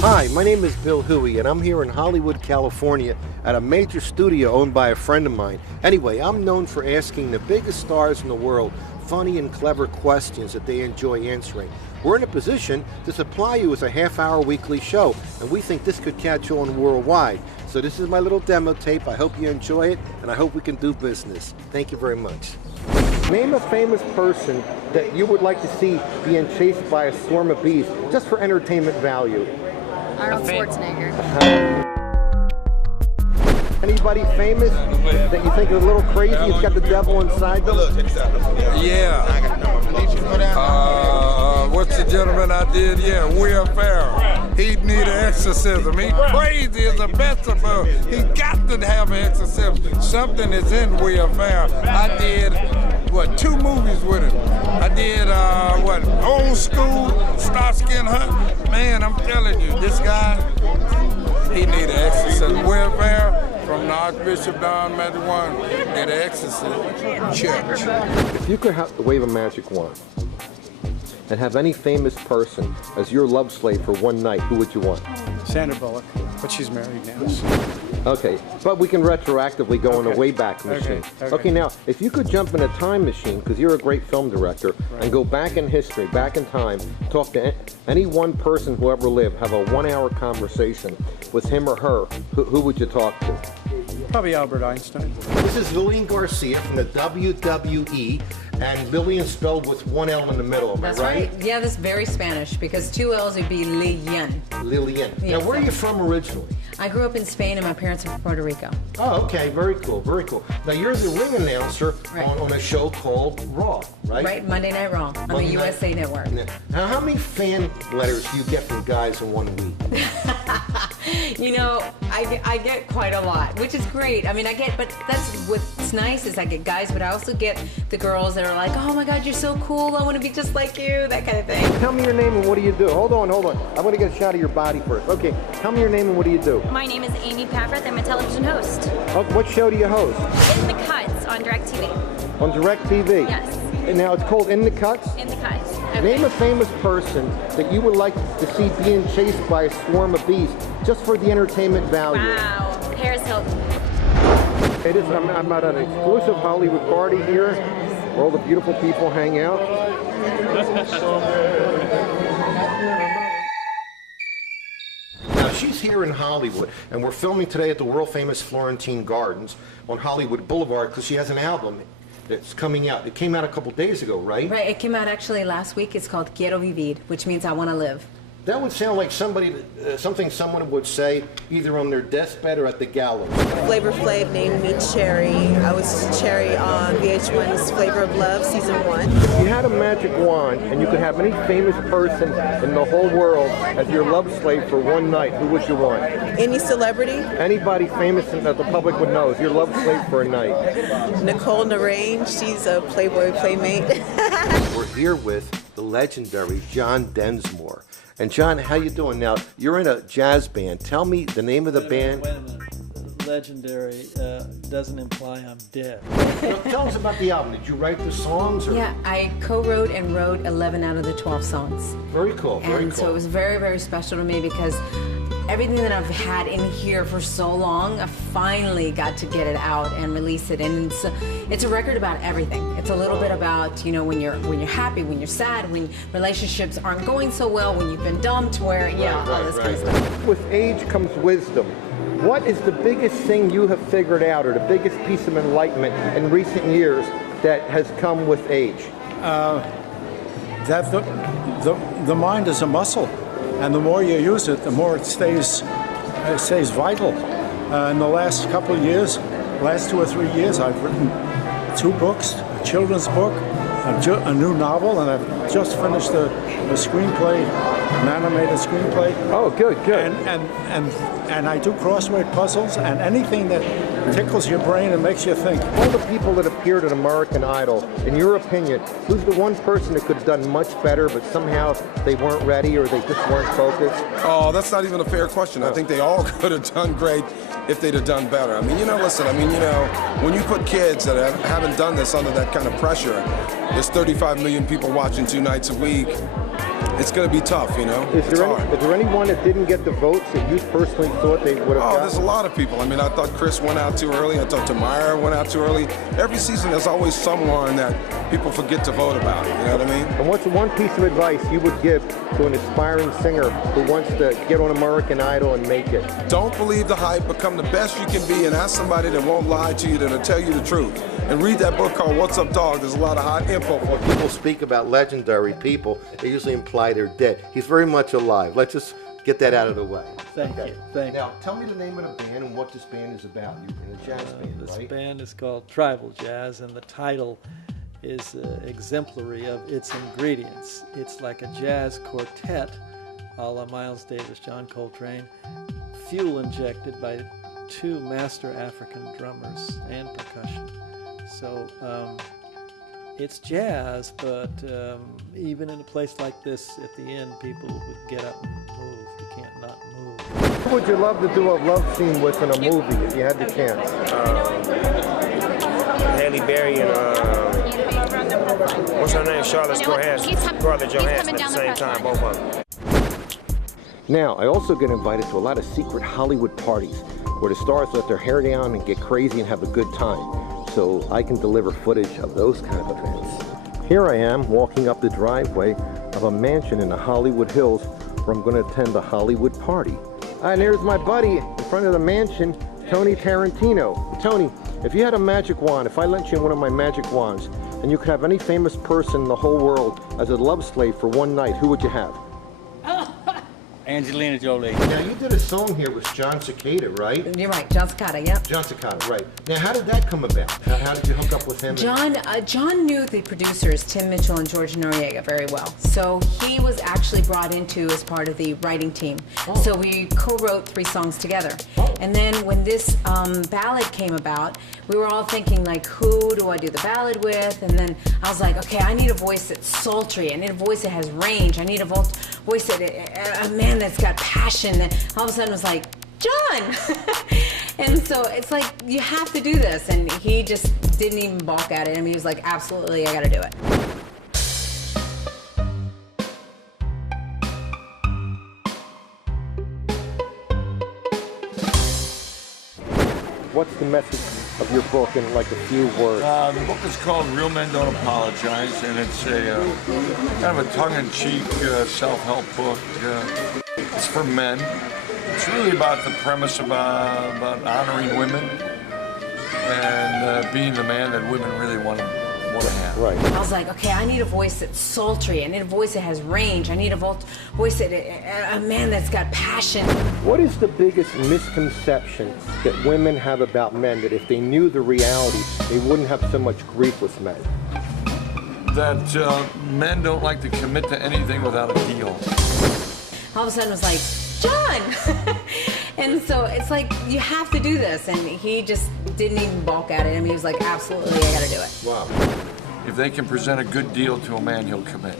Hi, my name is Bill Hooey, and I'm here in Hollywood, California at a major studio owned by a friend of mine. Anyway, I'm known for asking the biggest stars in the world funny and clever questions that they enjoy answering. We're in a position to supply you with a half-hour weekly show, and we think this could catch on worldwide. So this is my little demo tape. I hope you enjoy it, and I hope we can do business. Thank you very much. Name a famous person that you would like to see being chased by a swarm of bees, just for entertainment value. Arnold Schwarzenegger. Anybody famous that you think is a little crazy? It's got the devil inside them? Yeah. What's the gentleman I did? Yeah, Will Ferrell. He need an exorcism. He crazy as a vegetable. He got to have an exorcism. Something is in Will Ferrell. I did, 2 movies with him. I did, Old School, Starsky and Hutch. Man, I'm telling you, this guy, he need an exorcism. Will Ferrell, from the Archbishop Don Magic Wand, did an exorcism church. If you could wave a magic wand and have any famous person as your love slave for one night, who would you want? Sandra Bullock, but she's married now. So. Okay, but we can retroactively go on a Wayback Machine. Okay, now, if you could jump in a time machine, because you're a great film director, and go back in history, back in time, talk to any one person who ever lived, have a 1-hour conversation with him or her, who would you talk to? Probably Albert Einstein. This is Lillian Garcia from the WWE, and Lillian spelled with 1 L in the middle, am I right? That's right. Yeah, that's very Spanish, because 2 L's would be Lillian. Lillian. Yeah, now, where are you from originally? I grew up in Spain, and my parents are from Puerto Rico. Oh, okay. Very cool. Very cool. Now, you're the ring announcer Right. on a show called Raw, right? Right, Monday Night Raw on the USA Network. Now, how many fan letters do you get from guys in 1 week? You know, I get quite a lot, which is great. I mean, but that's what's nice is I get guys, but I also get the girls that are like, oh my God, you're so cool. I want to be just like you, that kind of thing. Tell me your name and what do you do? Hold on. I want to get a shot of your body first. Okay, tell me your name and what do you do? My name is Amy Paprika. I'm a television host. Oh, what show do you host? In the Cuts on DirecTV. On DirecTV? Yes. And now it's called In the Cuts? In the Cuts. Okay. Name a famous person that you would like to see being chased by a swarm of bees, just for the entertainment value. Wow. Paris Hilton. It is. I'm at an exclusive Hollywood party here, where all the beautiful people hang out. Now, she's here in Hollywood, and we're filming today at the world-famous Florentine Gardens on Hollywood Boulevard, because she has an album that's coming out. It came out a couple days ago, right? Right, it came out actually last week. It's called Quiero Vivir, which means I want to live. That would sound like something someone would say either on their deathbed or at the gallows. Flavor Flav named me Cherry. I was Cherry on VH1's Flavor of Love, Season 1. If you had a magic wand and you could have any famous person in the whole world as your love slave for one night, who would you want? Any celebrity? Anybody famous that the public would know is your love slave for a night. Nicole Narain, she's a Playboy playmate. We're here with the legendary John Densmore. And John, how you doing now? You're in a jazz band. Tell me the name of the band. Wait a minute. Legendary doesn't imply I'm dead. Tell us about the album. Did you write the songs? Or? Yeah, I co-wrote and wrote 11 out of the 12 songs. Very cool, very And cool. so it was very, very special to me because everything that I've had in here for so long, I finally got to get it out and release it. And it's a record about everything. It's a little bit about, you know, when you're happy, when you're sad, when relationships aren't going so well, when you've been dumped, where, all this kind of stuff. With age comes wisdom. What is the biggest thing you have figured out, or the biggest piece of enlightenment in recent years that has come with age? That the mind is a muscle, and the more you use it, the more it stays vital. In the last couple of years, last 2 or 3 years, I've written 2 books, a children's book, a new novel, and I've just finished a screenplay, an animated screenplay. Oh, good. And I do crossword puzzles, and anything that tickles your brain and makes you think. All the people that appeared at American Idol, in your opinion, who's the one person that could have done much better, but somehow they weren't ready or they just weren't focused? Oh, that's not even a fair question. I think they all could have done great if they'd have done better. I mean, listen, when you put kids that haven't done this under that kind of pressure, there's 35 million people watching 2 nights a week. it's going to be tough, you know. Is there anyone that didn't get the votes that you personally thought they would have gotten? There's a lot of people. I mean, I thought Chris went out too early. I thought Tamara went out too early. Every season, there's always someone that people forget to vote about. You know what I mean? And what's one piece of advice you would give to an aspiring singer who wants to get on American Idol and make it? Don't believe the hype. Become the best you can be, and ask somebody that won't lie to you, that'll tell you the truth. And read that book called What's Up, Dog. There's a lot of hot info. When people speak about legendary people, they usually imply they're dead. He's very much alive. Let's just get that out of the way. Thank you. Thank you. Now, tell me the name of the band and what this band is about. You're in a jazz band, This right? band is called Tribal Jazz, and the title is exemplary of its ingredients. It's like a jazz quartet, a la Miles Davis, John Coltrane, fuel injected by two master African drummers and percussion. So it's jazz, but even in a place like this, at the end, people would get up and move. You can't not move. Who would you love to do a love scene with in a movie if you had the chance? Halle Berry and what's her name? Scarlett Johansson at the same time, both of them. Now, I also get invited to a lot of secret Hollywood parties where the stars let their hair down and get crazy and have a good time. So I can deliver footage of those kind of events. Here I am walking up the driveway of a mansion in the Hollywood Hills where I'm going to attend a Hollywood party. And there's my buddy in front of the mansion, Tony Tarantino. Tony, if you had a magic wand, if I lent you one of my magic wands, and you could have any famous person in the whole world as a love slave for one night, who would you have? Angelina Jolie. Now, you did a song here with John Cicada, right? You're right, John Cicada, yep. John Cicada, right. Now, how did that come about? How did you hook up with him? John knew the producers, Tim Mitchell and George Noriega, very well. So he was actually brought into as part of the writing team. Oh. So we co-wrote 3 songs together. Oh. And then when this ballad came about, we were all thinking, like, who do I do the ballad with? And then I was like, okay, I need a voice that's sultry. I need a voice that has range. I need a voice that, a man that's got passion. And all of a sudden it was like, John! And so it's like, you have to do this. And he just didn't even balk at it. I mean, he was like, absolutely, I gotta do it. What's the message of your book in like a few words? The book is called Real Men Don't Apologize, and it's a kind of a tongue-in-cheek self-help book. It's for men. It's really about the premise about honoring women and being the man that women really want to have. Right. I was like, okay, I need a voice that's sultry. I need a voice that has range. I need a voice that, a man that's got passion. What is the biggest misconception that women have about men, that if they knew the reality, they wouldn't have so much grief with men? That men don't like to commit to anything without a deal. All of a sudden it was like, John! And so it's like, you have to do this. And he just didn't even balk at it. I mean, he was like, absolutely, I gotta do it. Wow. If they can present a good deal to a man, he'll commit.